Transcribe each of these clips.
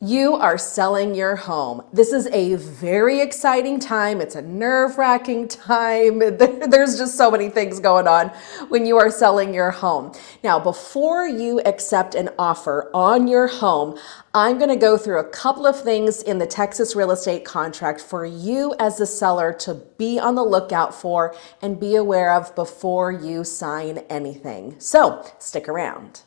You are selling your home. This is a very exciting time. It's a nerve-wracking time. There's just so many things going on when you are selling your home. Now, before you accept an offer on your home, I'm going to go through a couple of things in the Texas real estate contract for you as the seller to be on the lookout for and be aware of before you sign anything. So, stick around.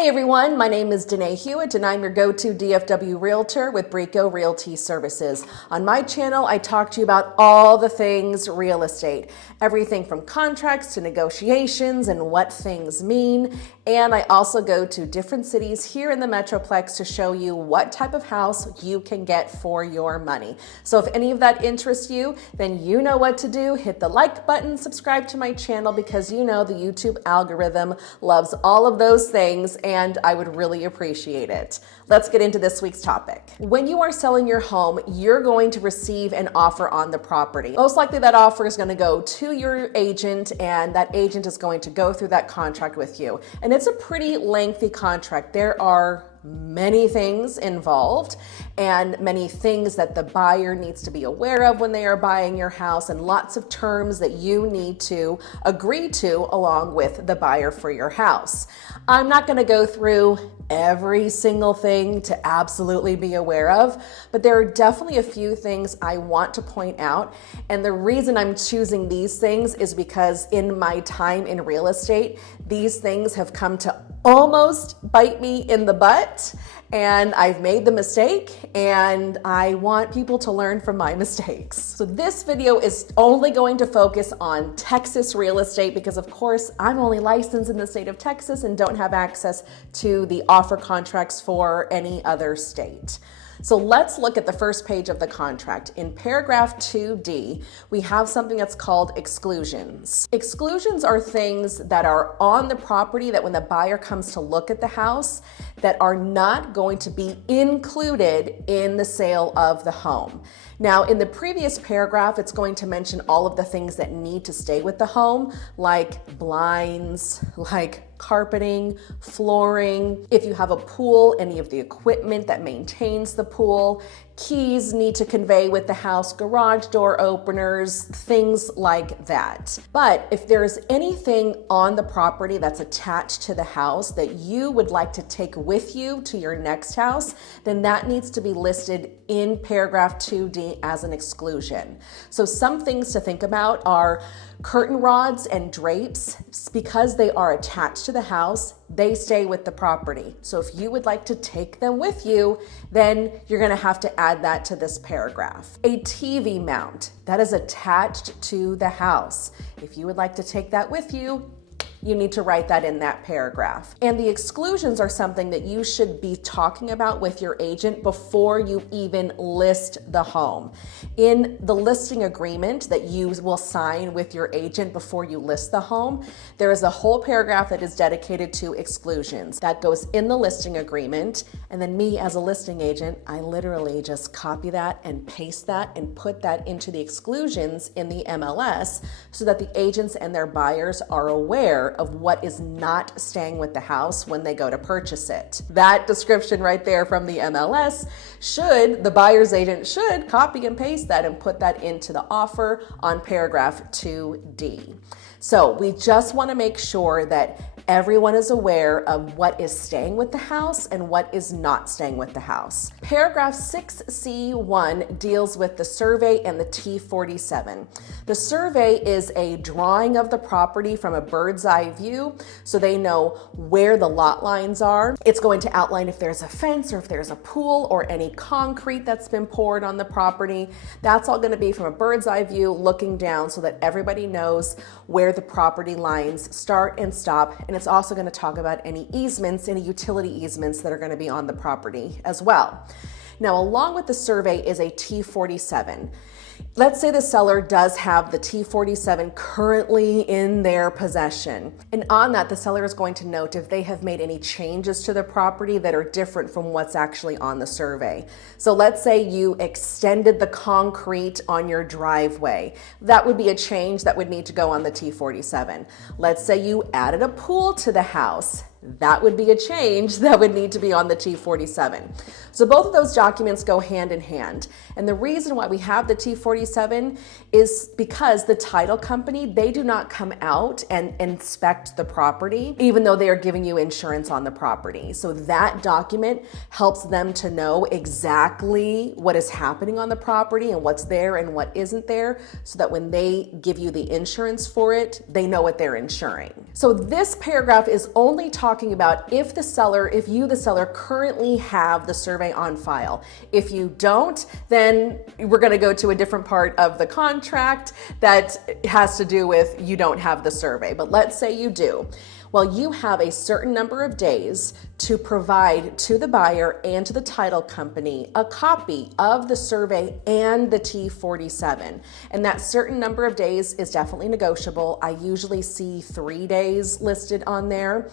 Hey everyone, my name is Danae Hewitt and I'm your go-to DFW Realtor with Brico Realty Services. On my channel, I talk to you about all the things real estate, everything from contracts to negotiations and what things mean. And I also go to different cities here in the Metroplex to show you what type of house you can get for your money. So if any of that interests you, then you know what to do. Hit the like button, subscribe to my channel because you know the YouTube algorithm loves all of those things and I would really appreciate it. Let's get into this week's topic. When you are selling your home, you're going to receive an offer on the property. Most likely that offer is going to go to your agent and that agent is going to go through that contract with you. And it's a pretty lengthy contract. There are many things involved and many things that the buyer needs to be aware of when they are buying your house and lots of terms that you need to agree to along with the buyer for your house. I'm not going to go through every single thing to absolutely be aware of, but there are definitely a few things I want to point out. And the reason I'm choosing these things is because in my time in real estate, these things have come to almost bite me in the butt. And I've made the mistake and I want people to learn from my mistakes. So this video is only going to focus on Texas real estate because of course I'm only licensed in the state of Texas and don't have access to the offer contracts for any other state. So let's look at the first page of the contract. In paragraph 2D, we have something that's called exclusions. Exclusions are things that are on the property that when the buyer comes to look at the house, that are not going to be included in the sale of the home. Now, in the previous paragraph, it's going to mention all of the things that need to stay with the home, like blinds, like carpeting, flooring. If you have a pool, any of the equipment that maintains the pool, keys need to convey with the house, garage door openers, things like that. But if there's anything on the property that's attached to the house that you would like to take with you to your next house, then that needs to be listed in paragraph 2D as an exclusion. So some things to think about are curtain rods and drapes. Because they are attached to the house, they stay with the property. So if you would like to take them with you, then you're going to have to add that to this paragraph. A TV mount that is attached to the house. If you would like to take that with you, you need to write that in that paragraph. And the exclusions are something that you should be talking about with your agent before you even list the home. In the listing agreement that you will sign with your agent before you list the home, there is a whole paragraph that is dedicated to exclusions. That goes in the listing agreement. And then me as a listing agent, I literally just copy that and paste that and put that into the exclusions in the MLS so that the agents and their buyers are aware of what is not staying with the house when they go to purchase it. That description right there from the MLS the buyer's agent should copy and paste that and put that into the offer on paragraph 2D. So we just want to make sure that everyone is aware of what is staying with the house and what is not staying with the house. Paragraph 6C1 deals with the survey and the T47. The survey is a drawing of the property from a bird's eye view so they know where the lot lines are. It's going to outline if there's a fence or if there's a pool or any concrete that's been poured on the property. That's all going to be from a bird's eye view looking down so that everybody knows where the property lines start and stop. And it's also going to talk about any easements, any utility easements that are going to be on the property as well. Now, along with the survey is a T47. Let's say the seller does have the T47 currently in their possession. And on that, the seller is going to note if they have made any changes to the property that are different from what's actually on the survey. So let's say you extended the concrete on your driveway. That would be a change that would need to go on the T47. Let's say you added a pool to the house. That would be a change that would need to be on the T47. So both of those documents go hand in hand. And the reason why we have the T47 is because the title company, they do not come out and inspect the property, even though they are giving you insurance on the property. So that document helps them to know exactly what is happening on the property and what's there and what isn't there, so that when they give you the insurance for it, they know what they're insuring. So this paragraph is only talking about if you, the seller, currently have the survey on file. If you don't, then we're going to go to a different part of the contract that has to do with you don't have the survey. But let's say you do. Well, you have a certain number of days to provide to the buyer and to the title company a copy of the survey and the T47. And that certain number of days is definitely negotiable. I usually see 3 days listed on there.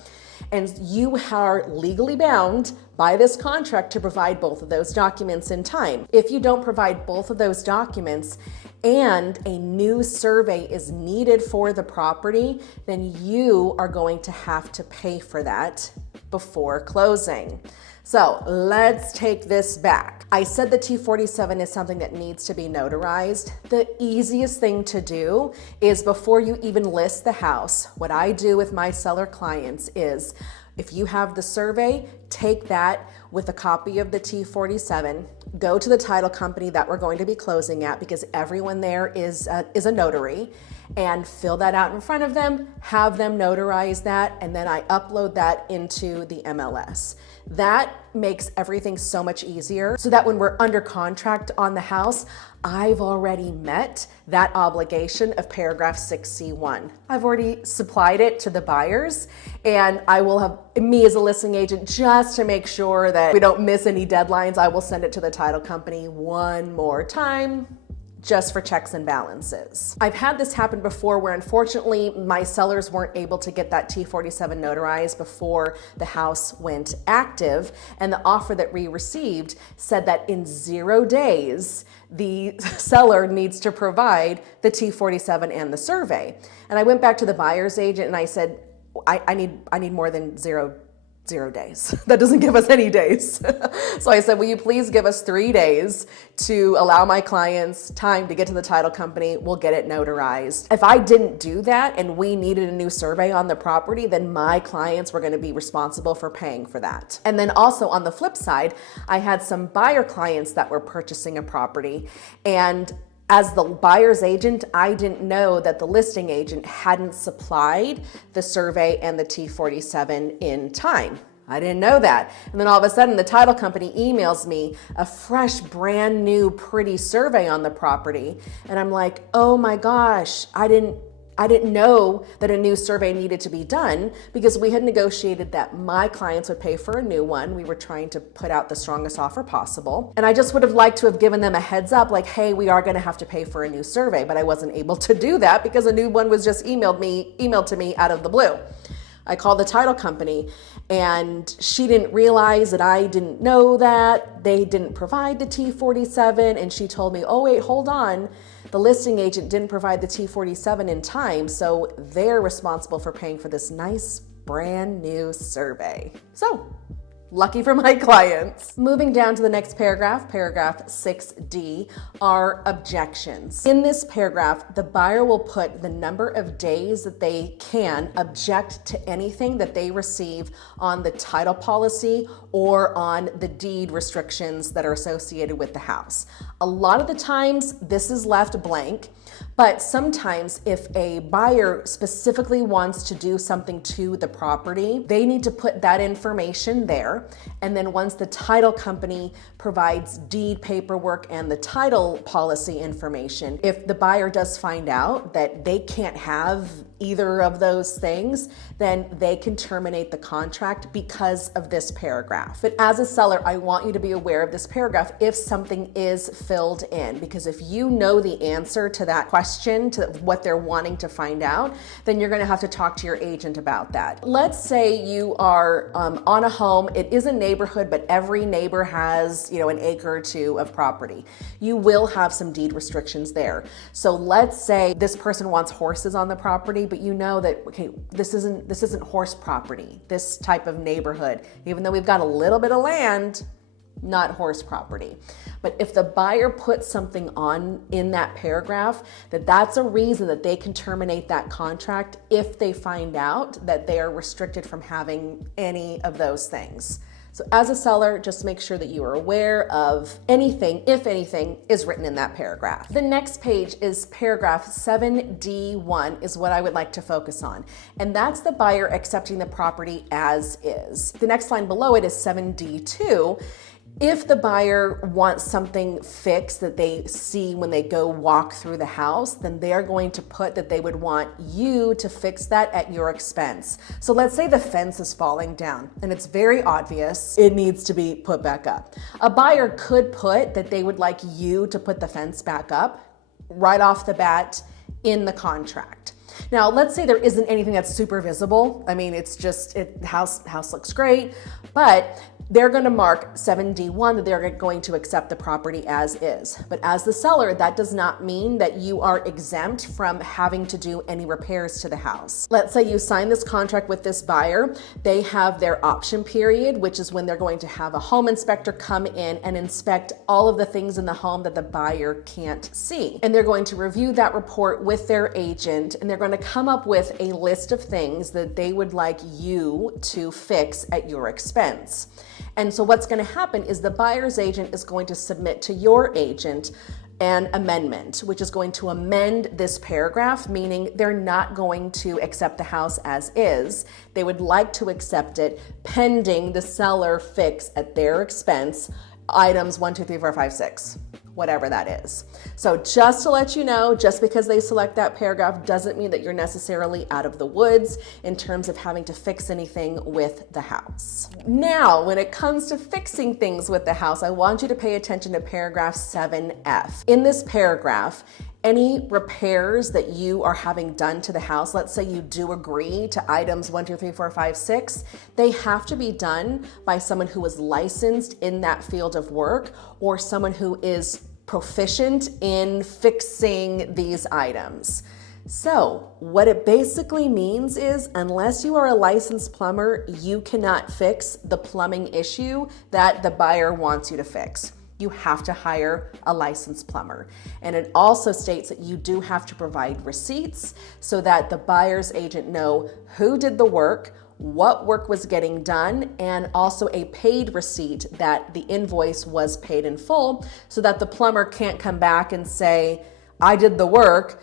And you are legally bound by this contract to provide both of those documents in time. If you don't provide both of those documents and a new survey is needed for the property, then you are going to have to pay for that before closing. So let's take this back. I said the T47 is something that needs to be notarized. The easiest thing to do is before you even list the house, what I do with my seller clients is, if you have the survey, take that with a copy of the T47, go to the title company that we're going to be closing at, because everyone there is a notary, and fill that out in front of them, have them notarize that, and then I upload that into the MLS. That makes everything so much easier, so that when we're under contract on the house, I've already met that obligation of paragraph 6C1. I've already supplied it to the buyers, and I will have me as a listing agent, just to make sure that we don't miss any deadlines, I will send it to the title company one more time, just for checks and balances. I've had this happen before where unfortunately my sellers weren't able to get that T47 notarized before the house went active, and the offer that we received said that in 0 days, the seller needs to provide the T47 and the survey. And I went back to the buyer's agent and I said, I need more than 0 days. That doesn't give us any days. So I said, will you please give us 3 days to allow my clients time to get to the title company? We'll get it notarized. If I didn't do that and we needed a new survey on the property, then my clients were going to be responsible for paying for that. And then also on the flip side, I had some buyer clients that were purchasing a property, and as the buyer's agent, I didn't know that the listing agent hadn't supplied the survey and the T47 in time. I didn't know that. And then all of a sudden the title company emails me a fresh, brand new, pretty survey on the property. And I'm like, oh my gosh, I didn't know that a new survey needed to be done, because we had negotiated that my clients would pay for a new one. We were trying to put out the strongest offer possible. And I just would have liked to have given them a heads up, like, hey, we are gonna have to pay for a new survey, but I wasn't able to do that because a new one was just emailed to me out of the blue. I called the title company and she didn't realize that I didn't know that. They didn't provide the T47, and she told me, oh wait, hold on. The listing agent didn't provide the T47 in time, so they're responsible for paying for this nice brand new survey. So, lucky for my clients. Moving down to the next paragraph, paragraph 6D, are objections. In this paragraph, the buyer will put the number of days that they can object to anything that they receive on the title policy or on the deed restrictions that are associated with the house. A lot of the times, this is left blank. But sometimes if a buyer specifically wants to do something to the property, they need to put that information there. And then once the title company provides deed paperwork and the title policy information, if the buyer does find out that they can't have either of those things, then they can terminate the contract because of this paragraph. But as a seller, I want you to be aware of this paragraph if something is filled in, because if you know the answer to that question, to what they're wanting to find out, then you're going to have to talk to your agent about that. Let's say you are on a home. It is a neighborhood, but every neighbor has, an acre or two of property. You will have some deed restrictions there. So let's say this person wants horses on the property, but you know that, okay, this isn't horse property, this type of neighborhood, even though we've got a little bit of land, not horse property. But if the buyer puts something on in that paragraph, that's a reason that they can terminate that contract if they find out that they are restricted from having any of those things. So as a seller, just make sure that you are aware of anything, if anything, is written in that paragraph. The next page is paragraph 7D1 is what I would like to focus on. And that's the buyer accepting the property as is. The next line below it is 7D2. If the buyer wants something fixed that they see when they go walk through the house, then they're going to put that they would want you to fix that at your expense. So let's say the fence is falling down and it's very obvious it needs to be put back up. A buyer could put that they would like you to put the fence back up right off the bat in the contract. Now, let's say there isn't anything that's super visible. I mean, it's just, house looks great, but they're going to mark 7D1 that they're going to accept the property as is. But as the seller, that does not mean that you are exempt from having to do any repairs to the house. Let's say you sign this contract with this buyer. They have their option period, which is when they're going to have a home inspector come in and inspect all of the things in the home that the buyer can't see. And they're going to review that report with their agent, and they're going to come up with a list of things that they would like you to fix at your expense. And so what's going to happen is the buyer's agent is going to submit to your agent an amendment, which is going to amend this paragraph, meaning they're not going to accept the house as is. They would like to accept it pending the seller fix at their expense items 1, 2, 3, 4, 5, 6. Whatever that is. So just to let you know, just because they select that paragraph doesn't mean that you're necessarily out of the woods in terms of having to fix anything with the house. Now, when it comes to fixing things with the house, I want you to pay attention to paragraph 7F. In this paragraph, any repairs that you are having done to the house, let's say you do agree to items 1, 2, 3, 4, 5, 6, they have to be done by someone who is licensed in that field of work or someone who is proficient in fixing these items. So what it basically means is unless you are a licensed plumber, you cannot fix the plumbing issue that the buyer wants you to fix. You have to hire a licensed plumber. And it also states that you do have to provide receipts so that the buyer's agent know who did the work, what work was getting done, and also a paid receipt that the invoice was paid in full so that the plumber can't come back and say, I did the work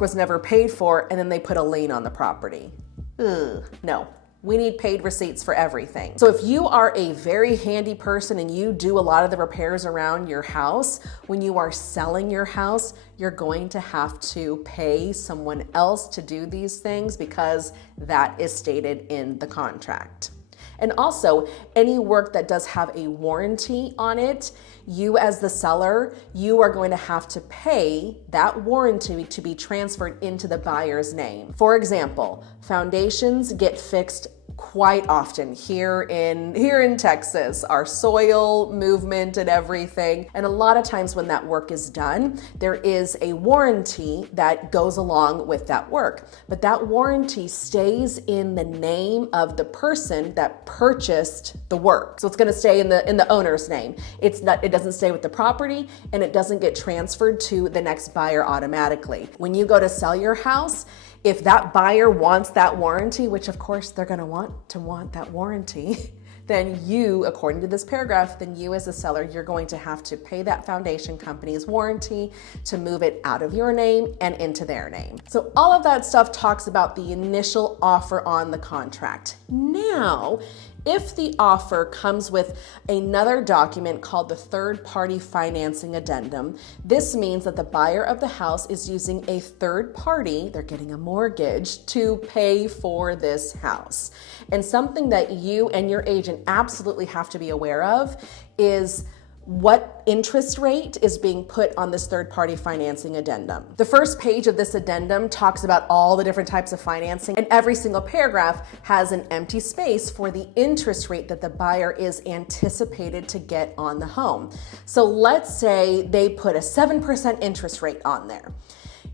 was never paid for, and then they put a lien on the property. No. We need paid receipts for everything. So if you are a very handy person and you do a lot of the repairs around your house, when you are selling your house, you're going to have to pay someone else to do these things because that is stated in the contract. And also, any work that does have a warranty on it, you as the seller, you are going to have to pay that warranty to be transferred into the buyer's name. For example, foundations get fixed quite often here in Texas, our soil movement and everything. And a lot of times when that work is done, there is a warranty that goes along with that work. But that warranty stays in the name of the person that purchased the work. So it's going to stay in the owner's name. It doesn't stay with the property, and it doesn't get transferred to the next buyer automatically. When you go to sell your house, if that buyer wants that warranty, which of course they're going to want that warranty, then you, according to this paragraph, then you as a seller, you're going to have to pay that foundation company's warranty to move it out of your name and into their name. So all of that stuff talks about the initial offer on the contract. Now, If the offer comes with another document called the third-party financing addendum, this means that the buyer of the house is using a third party, they're getting a mortgage, to pay for this house. And something that you and your agent absolutely have to be aware of is what interest rate is being put on this third-party financing addendum. The first page of this addendum talks about all the different types of financing, and every single paragraph has an empty space for the interest rate that the buyer is anticipated to get on the home. So let's say they put a 7% interest rate on there.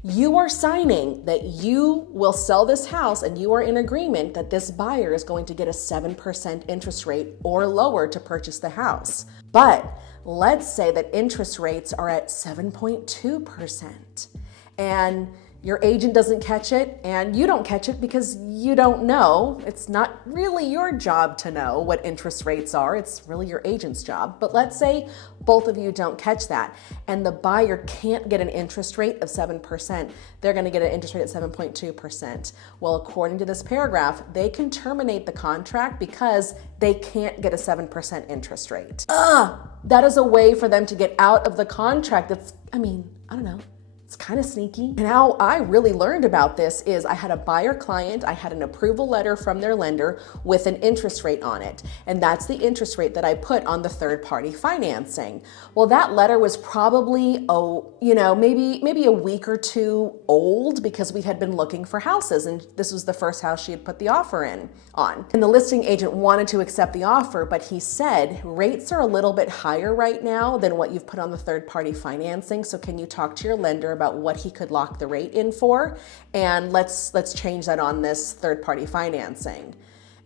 You are signing that you will sell this house and you are in agreement that this buyer is going to get a 7% interest rate or lower to purchase the house. But let's say that interest rates are at 7.2% and your agent doesn't catch it and you don't catch it because you don't know. It's not really your job to know what interest rates are. It's really your agent's job. But let's say both of you don't catch that and the buyer can't get an interest rate of 7%. They're going to get an interest rate at 7.2%. Well, according to this paragraph, they can terminate the contract because they can't get a 7% interest rate. That is a way for them to get out of the contract. That's, I don't know. It's kind of sneaky. And how I really learned about this is I had a buyer client, I had an approval letter from their lender with an interest rate on it. And that's the interest rate that I put on the third party financing. Well, that letter was probably, maybe a week or two old because we had been looking for houses and this was the first house she had put the offer on. And the listing agent wanted to accept the offer, but he said, rates are a little bit higher right now than what you've put on the third party financing. So can you talk to your lender about what he could lock the rate in for, and let's change that on this third-party financing.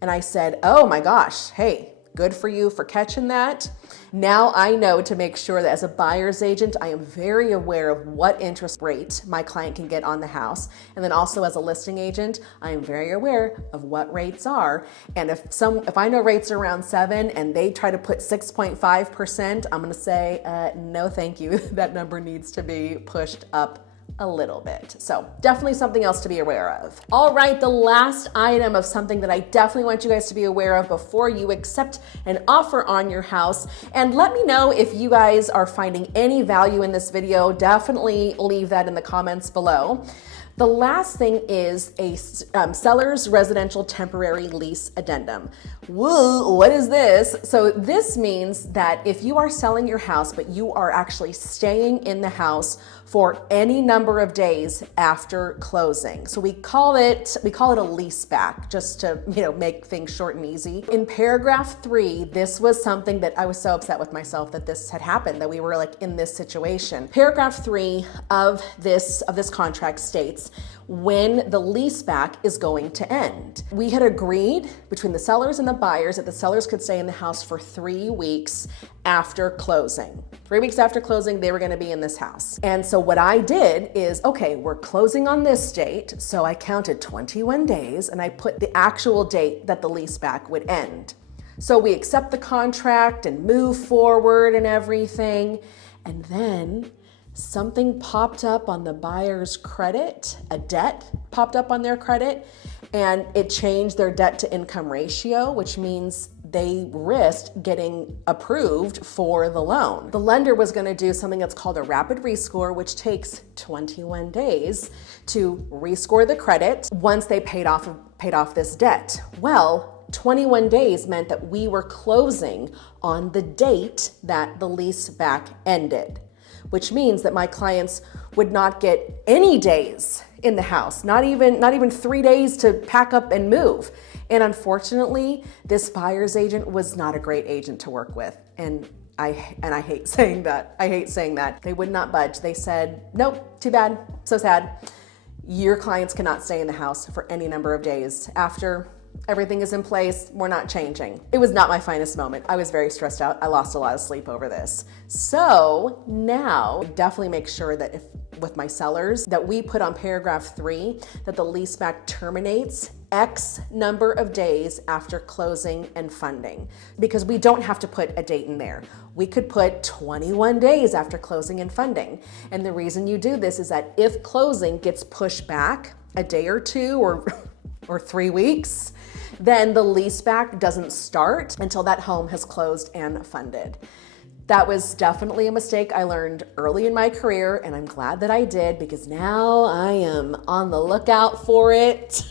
And I said, oh my gosh, hey, good for you for catching that. Now I know to make sure that as a buyer's agent, I am very aware of what interest rate my client can get on the house. And then also as a listing agent, I am very aware of what rates are. And if I know rates are around 7 and they try to put 6.5%, I'm gonna say, no, thank you. That number needs to be pushed up a little bit. So definitely something else to be aware of. All right, the last item of something that I definitely want you guys to be aware of before you accept an offer on your house. And let me know if you guys are finding any value in this video. Definitely leave that in the comments below. The last thing is a seller's residential temporary lease addendum. Whoa, what is this? So this means that if you are selling your house, but you are actually staying in the house for any number of days after closing. So we call it a lease back, just to make things short and easy. In paragraph 3, this was something that I was so upset with myself that this had happened, that we were like in this situation. Paragraph 3 of this contract states when the lease back is going to end. We had agreed between the sellers and the buyers that the sellers could stay in the house for 3 weeks after closing. 3 weeks after closing, they were gonna be in this house. And so what I did is, okay, we're closing on this date. So I counted 21 days and I put the actual date that the lease back would end. So we accept the contract and move forward and everything. And then something popped up on the buyer's credit, a debt popped up on their credit, and it changed their debt to income ratio, which means they risked getting approved for the loan. The lender was going to do something that's called a rapid rescore, which takes 21 days to rescore the credit once they paid off this debt. Well, 21 days meant that we were closing on the date that the lease back ended, which means that my clients would not get any days in the house, not even 3 days to pack up and move. And unfortunately, this buyer's agent was not a great agent to work with. And I hate saying that. I hate saying that. They would not budge. They said, nope, too bad, so sad. Your clients cannot stay in the house for any number of days. After everything is in place, we're not changing. It was not my finest moment. I was very stressed out. I lost a lot of sleep over this. So now definitely make sure that with my sellers that we put on paragraph 3 that the lease back terminates X number of days after closing and funding, because we don't have to put a date in there. We could put 21 days after closing and funding. And the reason you do this is that if closing gets pushed back a day or two or 3 weeks, then the lease back doesn't start until that home has closed and funded. That was definitely a mistake I learned early in my career, and I'm glad that I did, because now I am on the lookout for it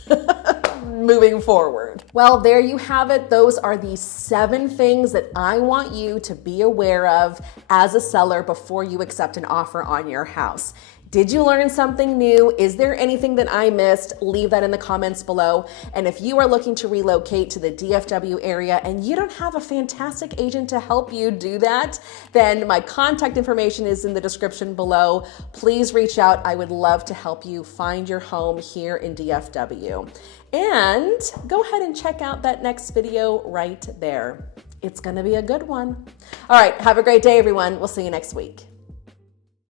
moving forward. Well, there you have it. Those are the 7 things that I want you to be aware of as a seller before you accept an offer on your house. Did you learn something new? Is there anything that I missed? Leave that in the comments below. And if you are looking to relocate to the DFW area and you don't have a fantastic agent to help you do that, then my contact information is in the description below. Please reach out. I would love to help you find your home here in DFW. And go ahead and check out that next video right there. It's gonna be a good one. All right, have a great day, everyone. We'll see you next week.